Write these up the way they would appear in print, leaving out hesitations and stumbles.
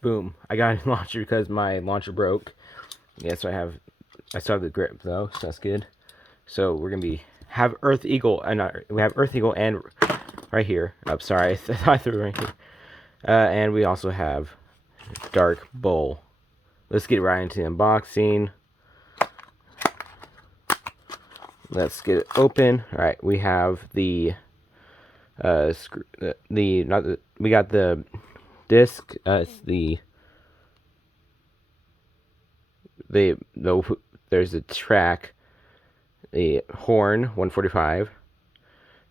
boom, I got a launcher because my launcher broke. Yeah, so I still have the grip though, so that's good. So we're gonna have Earth Eagle, and we have Earth Eagle and right here. Oh, sorry, I thought I threw it right here. And we also have Dark Bull. Let's get right into the unboxing. Let's get it open. All right, we have we got the disc. There's a track, the horn 145,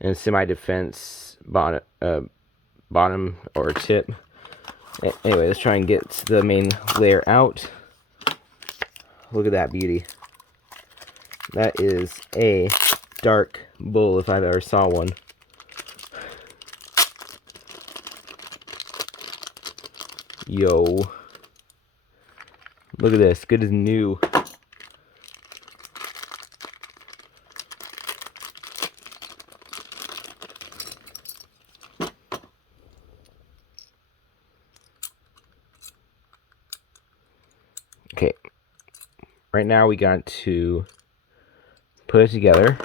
and semi-defense bottom or tip. Anyway, let's try and get the main layer out. Look at that beauty. That is a Dark Bull if I've ever saw one. Yo. Look at this. Good as new. Okay. Right now we got to put it together.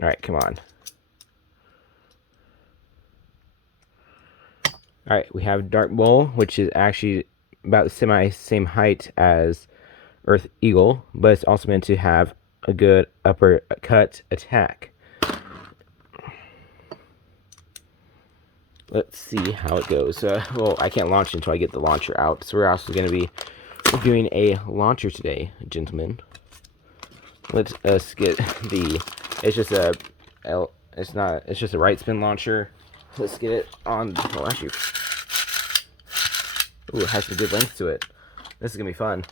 Alright, come on. Alright, we have Dark Bull, which is actually about the same height as Earth Eagle, but it's also meant to have a good uppercut attack. Let's see how it goes. Well, I can't launch until I get the launcher out, so we're also going to be doing a launcher today, gentlemen. Let's get the. It's just a right spin launcher. Let's get it on. Oh, actually, ooh, it has some good length to it. This is gonna be fun.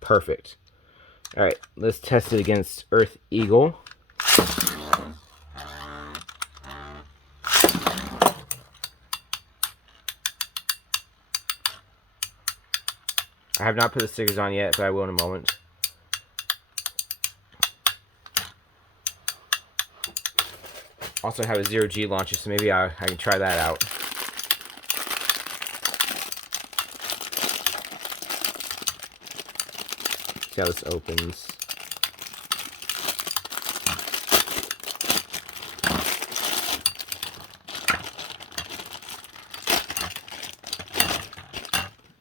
Perfect. All right, let's test it against Earth Eagle. I have not put the stickers on yet, but I will in a moment. Also have a 0G launcher, so maybe I can try that out. See how this opens.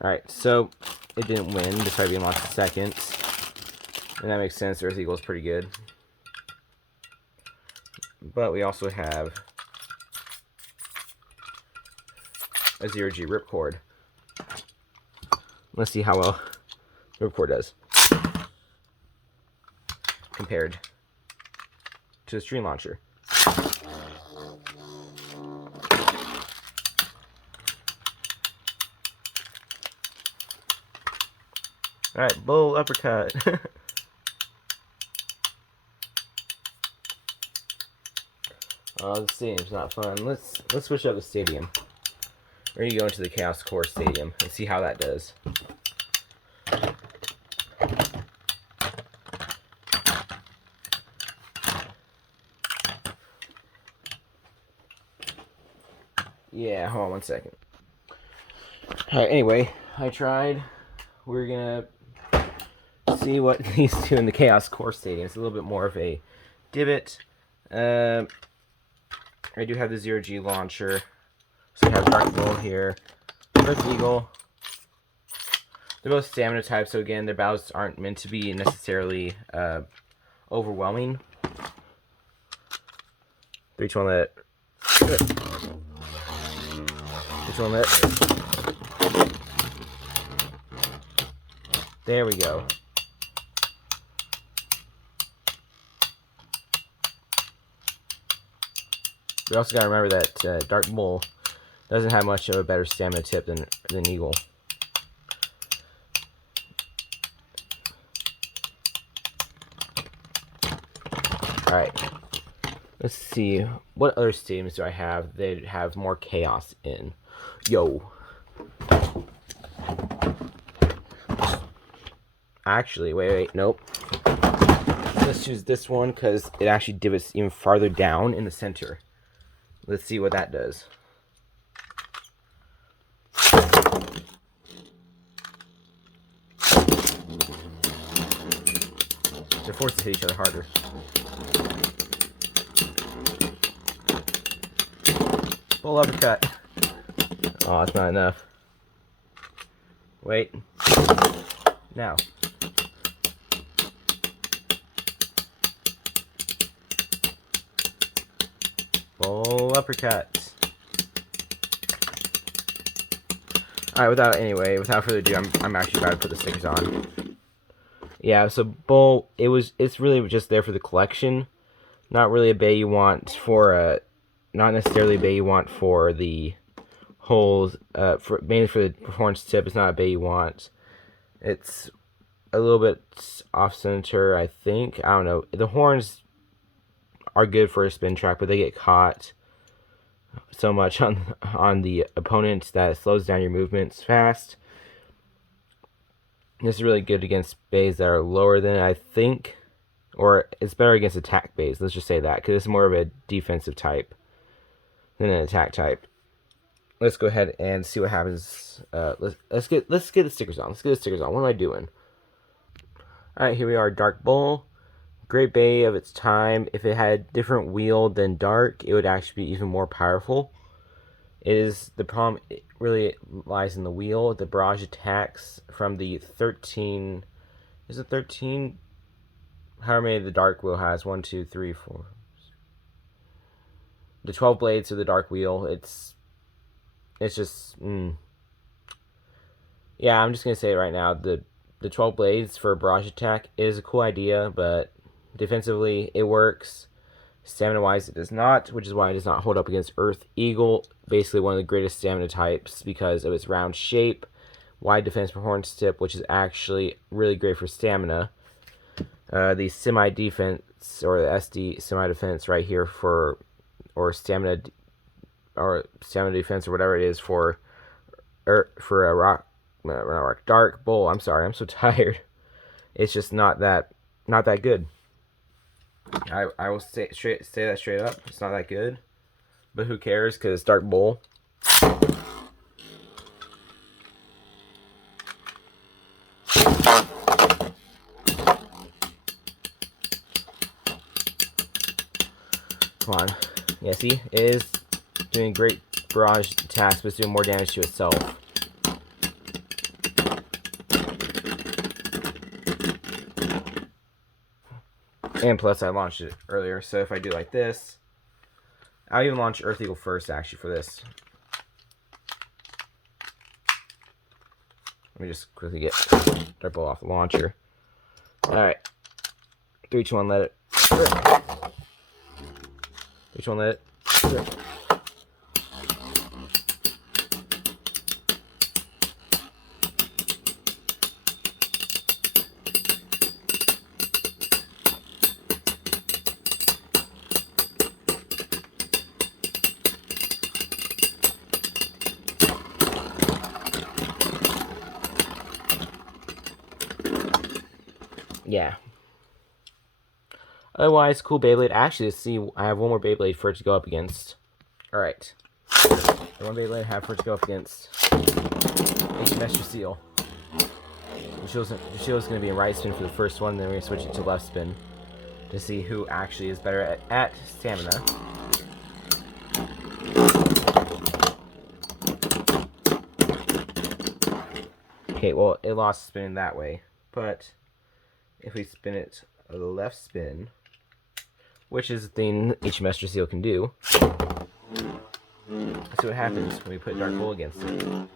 Alright, so it didn't win despite being launched in seconds. And that makes sense. Earth Eagle is pretty good. But we also have a 0G ripcord. Let's see how well the ripcord does compared to the stream launcher. Alright, bull uppercut. Oh, the stadium's not fun. Let's switch up the stadium. We're gonna go into the Chaos Core Stadium and see how that does. Yeah, hold on one second. Alright, anyway, I tried. We're gonna see what these do in the Chaos Core Stadium. It's a little bit more of a divot. I do have the 0G launcher. So we have Dark Bull here. Earth Eagle. They're both stamina types, so again, their battles aren't meant to be necessarily overwhelming. 3, 2, 1, let it. 3, 2, 1, let it. There we go. We also got to remember that Dark Bull doesn't have much of a better stamina tip than Eagle. Alright. Let's see, what other stadiums do I have that have more chaos in? Yo. Actually, wait, nope. Let's choose this one because it actually divots even farther down in the center. Let's see what that does. They're forced to hit each other harder. Full uppercut. Oh, it's not enough. Wait. Now. Full uppercut. Alright, without further ado, I'm actually about to put the stickers on. Yeah, so bull, it's really just there for the collection. Not really a bay you want for not necessarily a bay you want for the holes, mainly for the performance tip. It's not a bay you want. It's a little bit off center, I think. I don't know. The horns are good for a spin track, but they get caught so much on the opponent that it slows down your movements fast. This is really good against bays that are lower than it, I think. Or it's better against attack bays, let's just say that, because it's more of a defensive type than an attack type. Let's go ahead and see what happens. Let's get the stickers on. Let's get the stickers on. What am I doing? Alright, here we are, Dark Bull. Great bay of its time. If it had a different wheel than Dark, it would actually be even more powerful. The problem really lies in the wheel. The barrage attacks from the 13... Is it 13? However many the Dark wheel has. 1, 2, 3, 4. The 12 blades of the Dark wheel. It's just... Yeah, I'm just going to say it right now. The 12 blades for a barrage attack is a cool idea, but defensively it works. Stamina-wise, it does not, which is why it does not hold up against Earth Eagle, basically one of the greatest stamina types because of its round shape, wide defense performance tip, which is actually really great for stamina. The semi-defense, or the SD semi-defense right here or stamina defense, or whatever it is for a Dark Bull. I'm sorry, I'm so tired. It's just not that good. I will say that straight up. It's not that good, but who cares? Because it's Dark Bull. Come on. Yeah, see, it is doing great barrage attacks, but it's doing more damage to itself. And plus, I launched it earlier, so if I do like this, I'll even launch Earth Eagle first, actually, for this. Let me just quickly get Dark Bull off the launcher. Alright. 3, 2, 1, let it rip. 3, 2, 1, let it rip. Yeah. Otherwise, cool Beyblade. Actually, let's see. I have one more Beyblade for it to go up against. Alright. The one Beyblade I have for it to go up against H145SD Seal. The shield's going to be in right spin for the first one, then we're going to switch it to left spin to see who actually is better at stamina. Okay, well, it lost spinning that way, but if we spin it a left spin, which is the thing H145SD Seal can do, let's see what happens when we put Dark Bull against it. You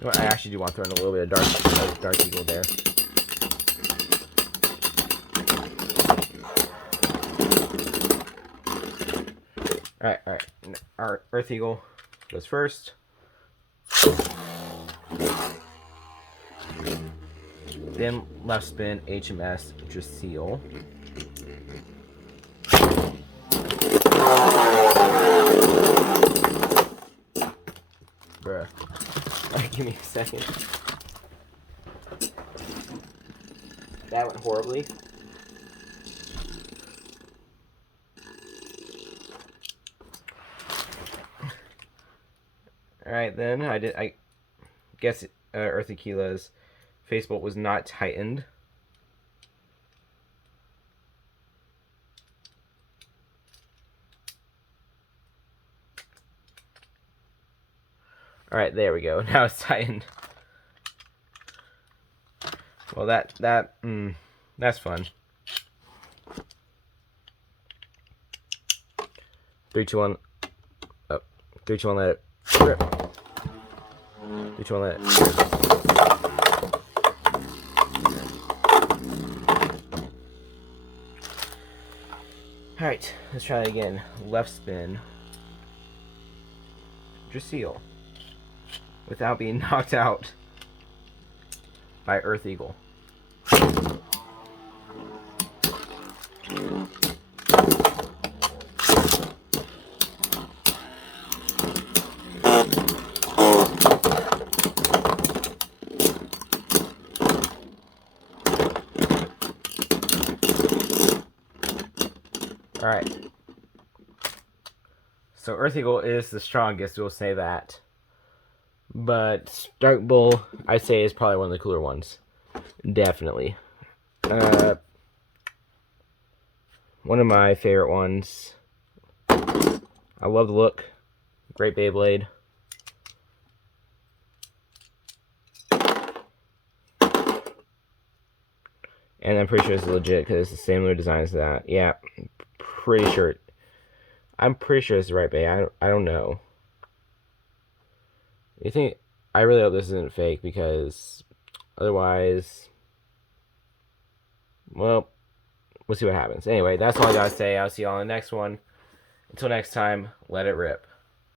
know what, I actually do want to throw in a little bit of Dark Eagle there. Alright, alright. Our Earth Eagle goes first. Then left spin HMS Drasil. Bruh. Alright, give me a second. That went horribly. Alright then, I guess Earth Aquila's facebolt was not tightened. Alright, there we go. Now it's tightened. Well, that's fun. 3, 2, 1. Oh, 3, 2, 1, let it rip. 3, 2, 1, let it rip. Alright, let's try it again. Left spin. Drasil. Without being knocked out by Earth Eagle. Alright. So Earth Eagle is the strongest, we'll say that. But Dark Bull, I say, is probably one of the cooler ones. Definitely. One of my favorite ones. I love the look. Great Beyblade. And I'm pretty sure it's legit because it's the same design as that. Yeah, pretty sure. I'm pretty sure it's the right Bay. I don't know. You think? I really hope this isn't fake because otherwise, well, we'll see what happens. Anyway, that's all I gotta say. I'll see you all in the next one. Until next time, let it rip.